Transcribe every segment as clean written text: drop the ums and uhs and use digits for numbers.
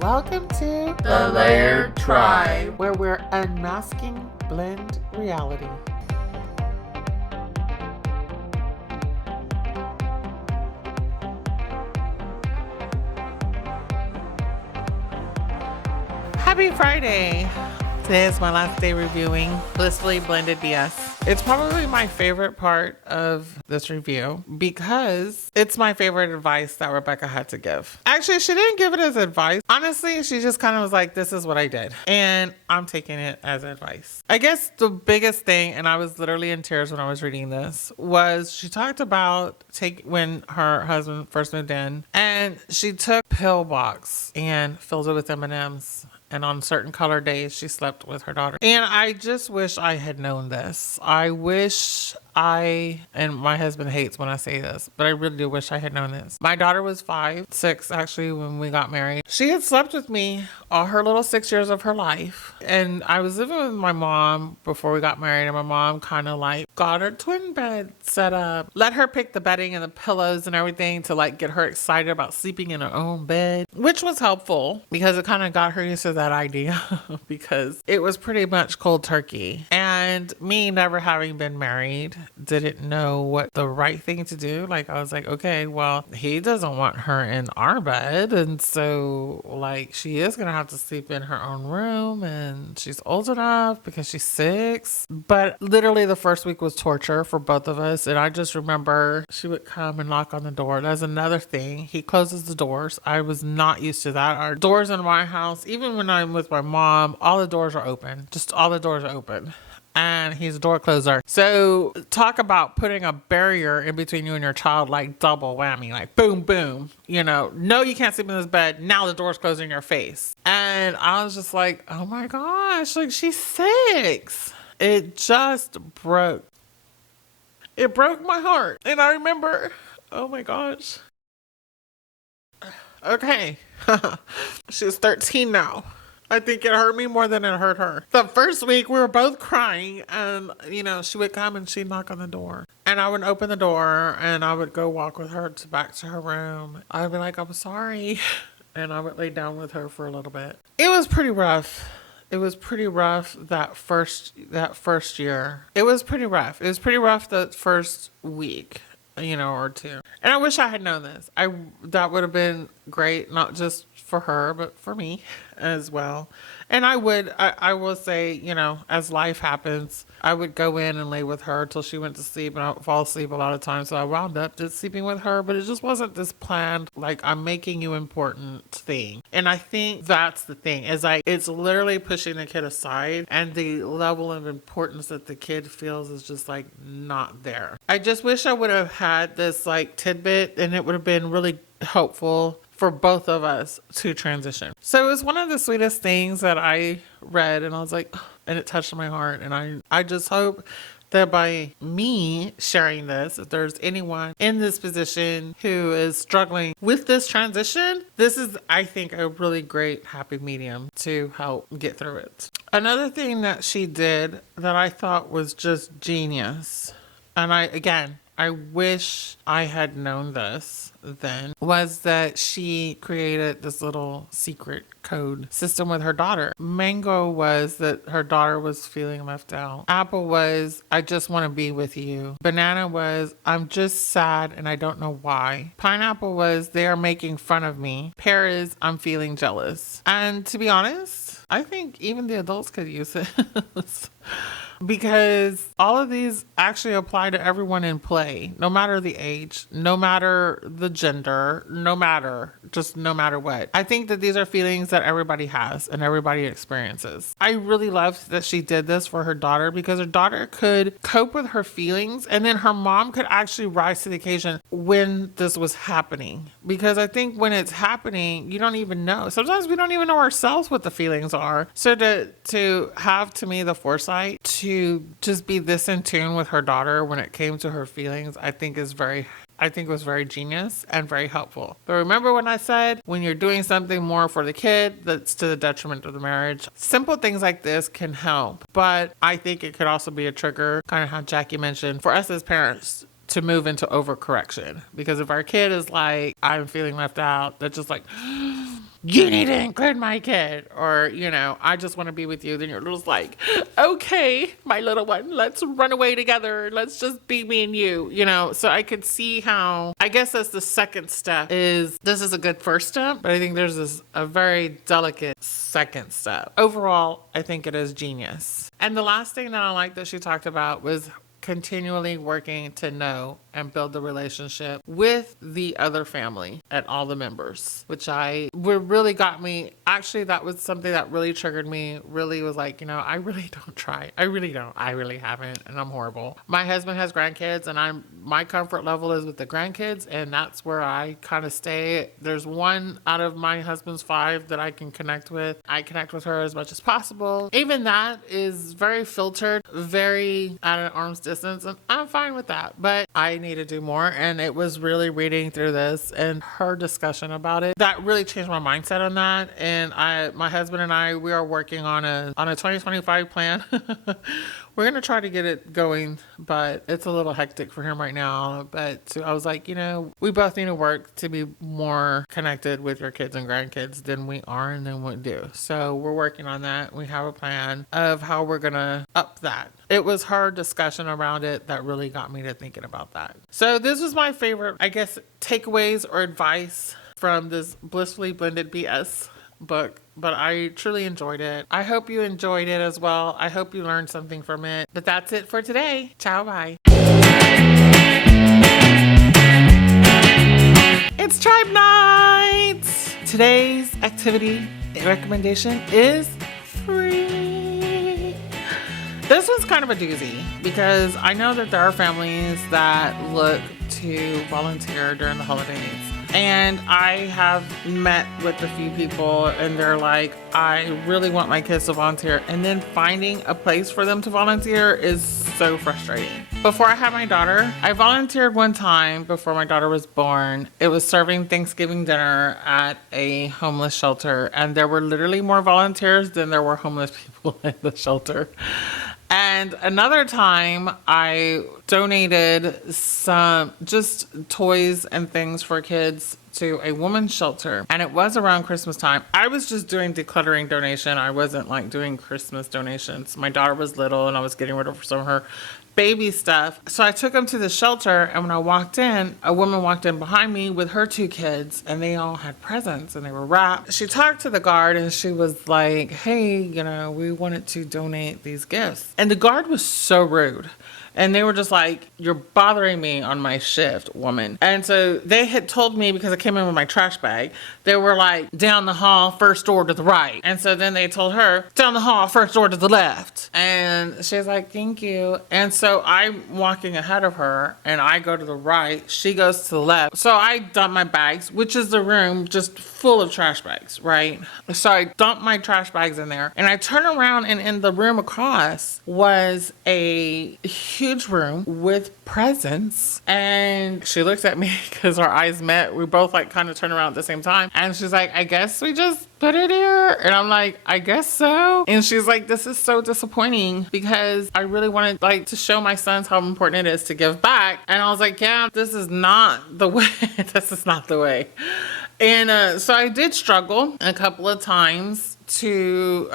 Welcome to The Layered Tribe, where we're unmasking blend reality. Happy Friday! Today is my last day reviewing Blissfully Blended BS. It's probably my favorite part of this review because it's my favorite advice that Rebecca had to give. Actually, she didn't give it as advice. Honestly, she just kind of was like, this is what I did. And I'm taking it as advice. I guess the biggest thing, and I was literally in tears when I was reading this, was she talked about when her husband first moved in and she took pill box and filled it with M&Ms. And on certain color days, she slept with her daughter. And I just wish I had known this. I wish and my husband hates when I say this, but I really do wish I had known this. My daughter was 6 actually when we got married. She had slept with me all her little 6 years of her life. And I was living with my mom before we got married, and my mom kind of like got her twin bed set up, let her pick the bedding and the pillows and everything to like get her excited about sleeping in her own bed, which was helpful because it kind of got her used to that idea because it was pretty much cold turkey. And me never having been married, didn't know what the right thing to do. Like I was like, okay, well, he doesn't want her in our bed, and so like she is gonna have to sleep in her own room, and she's old enough because she's 6. But literally the first week was torture for both of us. And I just remember she would come and knock on the door. That's another thing, he closes the doors. I was not used to that. Our doors in my house, even when I'm with my mom, all the doors are open. Just all the doors are open. And he's a door closer. So talk about putting a barrier in between you and your child, like double whammy, like boom, boom. You know, no, you can't sleep in this bed. Now the door's closing in your face. And I was just like, oh my gosh, like she's 6. It just broke. It broke my heart. And I remember, oh my gosh. Okay. She's 13 now. I think it hurt me more than it hurt her. The first week we were both crying, and she would come and she'd knock on the door, and I would open the door and I would go walk with her back to her room. I'd be like, I'm sorry. And I would lay down with her for a little bit. It was pretty rough. It was pretty rough that first year. It was pretty rough. It was pretty rough the first week, or 2. And I wish I had known this. That would have been great, not just for her, but for me as well. And I will say, as life happens, I would go in and lay with her till she went to sleep, and I would fall asleep a lot of times. So I wound up just sleeping with her, but it just wasn't this planned, like, I'm making you important thing. And I think that's the thing, is like, it's literally pushing the kid aside, and the level of importance that the kid feels is just like not there. I just wish I would have had this like tidbit, and it would have been really helpful for both of us to transition. So it was one of the sweetest things that I read, and I was like, and it touched my heart. And I just hope that by me sharing this, if there's anyone in this position who is struggling with this transition, this is, I think, a really great happy medium to help get through it. Another thing that she did that I thought was just genius, and I wish I had known this then, was that she created this little secret code system with her daughter. Mango was that her daughter was feeling left out. Apple was, I just want to be with you. Banana was, I'm just sad and I don't know why. Pineapple was, they are making fun of me. Pear is, I'm feeling jealous. And to be honest, I think even the adults could use it. Because all of these actually apply to everyone in play, no matter the age, no matter the gender, no matter what. I think that these are feelings that everybody has and everybody experiences. I really loved that she did this for her daughter, because her daughter could cope with her feelings, and then her mom could actually rise to the occasion when this was happening. Because I think when it's happening, you don't even know. Sometimes we don't even know ourselves what the feelings are. So to have, to me, the foresight to just be this in tune with her daughter when it came to her feelings, I think was very genius and very helpful. But remember when I said, when you're doing something more for the kid that's to the detriment of the marriage, simple things like this can help. But I think it could also be a trigger, kind of how Jackie mentioned, for us as parents to move into overcorrection. Because if our kid is like, I'm feeling left out, that's just like, you need to include my kid, or, you know, I just want to be with you, then you're just like, okay, my little one, let's run away together. Let's just be me and you know? So I could see how, I guess that's the second step is, this is a good first step, but I think there's a very delicate second step. Overall, I think it is genius. And the last thing that I like that she talked about was continually working to know and build the relationship with the other family and all the members, which really got me. Actually, that was something that really triggered me, really was like, you know, I really don't try. I really don't. I really haven't. And I'm horrible. My husband has grandkids and my comfort level is with the grandkids. And that's where I kind of stay. There's one out of my husband's 5 that I can connect with. I connect with her as much as possible. Even that is very filtered, very at an arm's distance. And I'm fine with that, but I need to do more. And it was really reading through this and her discussion about it that really changed my mindset on that. And my husband and I, we are working on a 2025 plan. We're going to try to get it going, but it's a little hectic for him right now. But so I was like, you know, we both need to work to be more connected with your kids and grandkids than we are and than we do. So we're working on that. We have a plan of how we're going to up that. It was her discussion around it that really got me to thinking about that. So this was my favorite, I guess, takeaways or advice from this Blissfully Blended BS book, but I truly enjoyed it. I hope you enjoyed it as well. I hope you learned something from it. But that's it for today. Ciao, bye. It's Tribe Night! Today's activity recommendation is free. This was kind of a doozy because I know that there are families that look to volunteer during the holidays. And I have met with a few people and they're like, I really want my kids to volunteer. And then finding a place for them to volunteer is so frustrating. Before I had my daughter, I volunteered one time before my daughter was born. It was serving Thanksgiving dinner at a homeless shelter. And there were literally more volunteers than there were homeless people in the shelter. And another time I donated some just toys and things for kids to a women's shelter. And it was around Christmas time. I was just doing decluttering donation. I wasn't like doing Christmas donations. My daughter was little and I was getting rid of some of her baby stuff. So I took them to the shelter, and when I walked in, a woman walked in behind me with her 2 kids, and they all had presents and they were wrapped. She talked to the guard and she was like, hey, you know, we wanted to donate these gifts. And the guard was so rude. And they were just like, you're bothering me on my shift, woman. And so they had told me, because I came in with my trash bag, they were like, down the hall, first door to the right. And so then they told her, down the hall, first door to the left. And she's like, thank you. And so I'm walking ahead of her and I go to the right. She goes to the left. So I dump my bags, which is the room just full of trash bags, right? So I dump my trash bags in there and I turn around, and in the room across was a huge room with presents. And she looks at me because our eyes met. We both like kind of turned around at the same time. And she's like, I guess we just put it here. And I'm like, I guess so. And she's like, this is so disappointing because I really wanted like to show my sons how important it is to give back. And I was like, yeah, this is not the way. This is not the way. And so I did struggle a couple of times to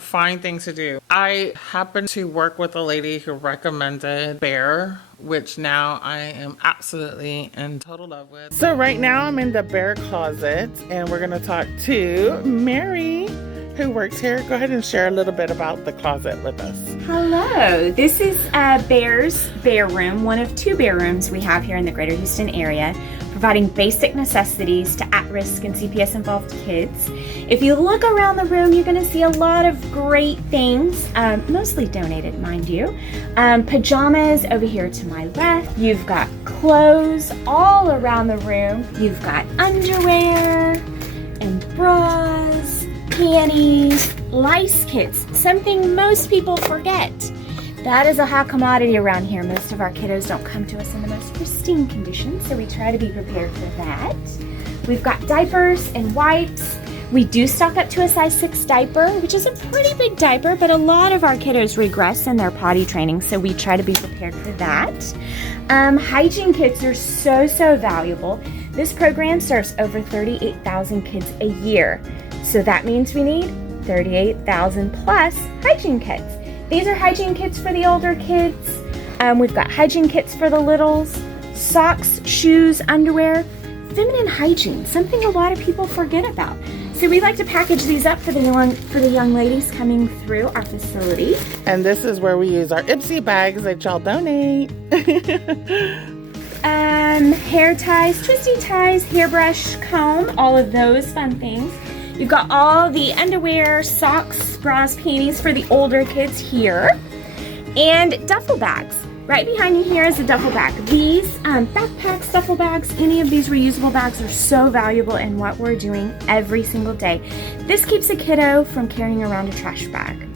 find things to do. I happened to work with a lady who recommended Bear, which now I am absolutely in total love with. So right now I'm in the Bear closet, and we're going to talk to Mary, who works here. Go ahead and share a little bit about the closet with us. Hello, this is Bear's Bear Room, one of 2 bear rooms we have here in the greater Houston area, providing basic necessities to at-risk and CPS-involved kids. If you look around the room, you're going to see a lot of great things, mostly donated, mind you. Pajamas over here to my left. You've got clothes all around the room. You've got underwear and bras, panties, lice kits, something most people forget. That is a hot commodity around here. Most of our kiddos don't come to us in the most pristine condition, so we try to be prepared for that. We've got diapers and wipes. We do stock up to a size 6 diaper, which is a pretty big diaper, but a lot of our kiddos regress in their potty training, so we try to be prepared for that. Hygiene kits are so valuable. This program serves over 38,000 kids a year. So that means we need 38,000 plus hygiene kits. These are hygiene kits for the older kids. We've got hygiene kits for the littles, socks, shoes, underwear, feminine hygiene, something a lot of people forget about. So we like to package these up for the young ladies coming through our facility. And this is where we use our Ipsy bags that y'all donate. Hair ties, twisty ties, hairbrush, comb, all of those fun things. You've got all the underwear, socks, bras, panties for the older kids here. And duffel bags. Right behind you here is a duffel bag. These backpacks, duffel bags, any of these reusable bags are so valuable in what we're doing every single day. This keeps a kiddo from carrying around a trash bag.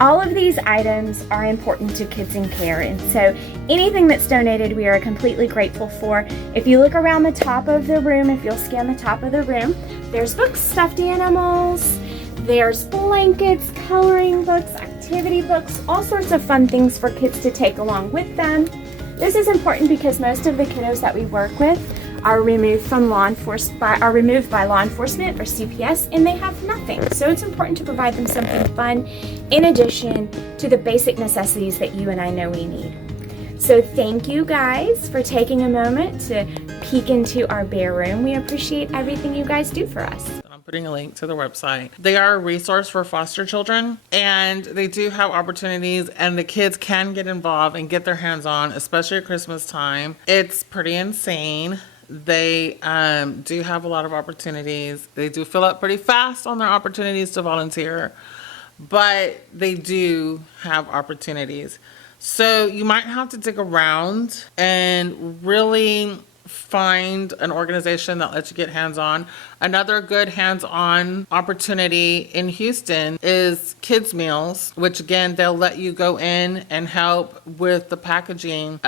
All of these items are important to kids in care, and so anything that's donated we are completely grateful for. If you look around the top of the room, if you'll scan the top of the room, there's books, stuffed animals, there's blankets, coloring books, activity books, all sorts of fun things for kids to take along with them. This is important because most of the kiddos that we work with are removed by law enforcement or CPS, and they have nothing. So it's important to provide them something fun in addition to the basic necessities that you and I know we need. So thank you guys for taking a moment to peek into our bear room. We appreciate everything you guys do for us. I'm putting a link to their website. They are a resource for foster children, and they do have opportunities, and the kids can get involved and get their hands on, especially at Christmas time. It's pretty insane. They do have a lot of opportunities. They do fill up pretty fast on their opportunities to volunteer, but they do have opportunities. So you might have to dig around and really find an organization that lets you get hands-on. Another good hands-on opportunity in Houston is Kids Meals, which again, they'll let you go in and help with the packaging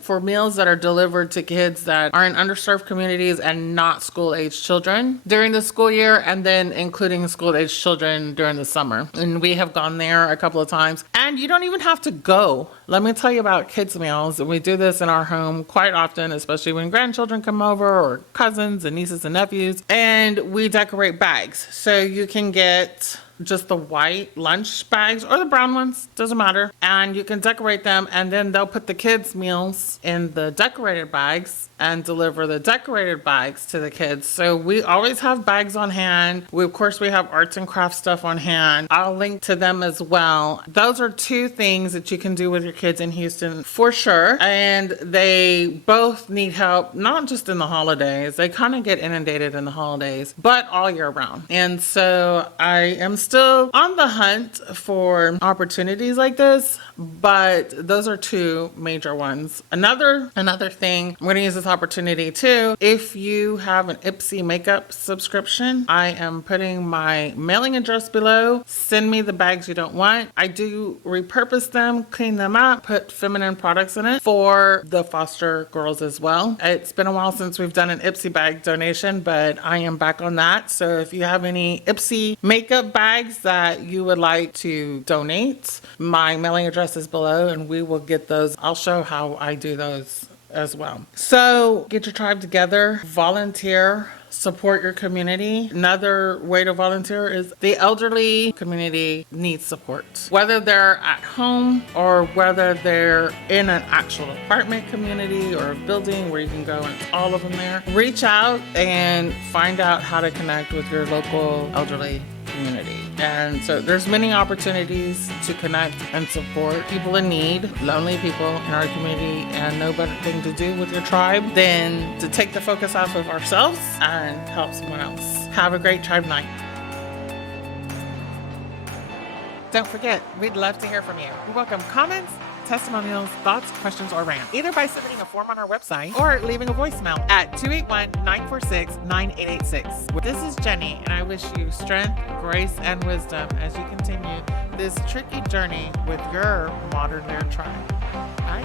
for meals that are delivered to kids that are in underserved communities and not school-aged children during the school year, and then including school-aged children during the summer. And we have gone there a couple of times, and you don't even have to go. Let me tell you about Kids Meals. We do this in our home quite often, especially when grandchildren come over or cousins and nieces and nephews. And we decorate bags. So you can get just the white lunch bags or the brown ones, doesn't matter. And you can decorate them, and then they'll put the kids' meals in the decorated bags and deliver the decorated bags to the kids. So we always have bags on hand. Of course, we have arts and crafts stuff on hand. I'll link to them as well. Those are two things that you can do with your kids in Houston for sure. And they both need help, not just in the holidays. They kind of get inundated in the holidays, but all year round. And so I am still on the hunt for opportunities like this, but those are two major ones. Another thing, I'm going to use this opportunity too. If you have an Ipsy makeup subscription, I am putting my mailing address below. Send me the bags you don't want. I do repurpose them, clean them up, put feminine products in it for the foster girls as well. It's been a while since we've done an Ipsy bag donation, but I am back on that. So if you have any Ipsy makeup bags that you would like to donate, my mailing address is below and we will get those. I'll show how I do those as well. So get your tribe together, volunteer, support your community. Another way to volunteer is the elderly community needs support. Whether they're at home or whether they're in an actual apartment community or a building where you can go and it's all of them there. Reach out and find out how to connect with your local elderly community. And so there's many opportunities to connect and support people in need, lonely people in our community, and no better thing to do with your tribe than to take the focus off of ourselves and help someone else. Have a great tribe night. Don't forget, we'd love to hear from you. We welcome comments, testimonials, thoughts, questions, or rants, either by submitting a form on our website or leaving a voicemail at 281-946-9886. This is Jenny, and I wish you strength, grace, and wisdom as you continue this tricky journey with your modern day tribe. Bye.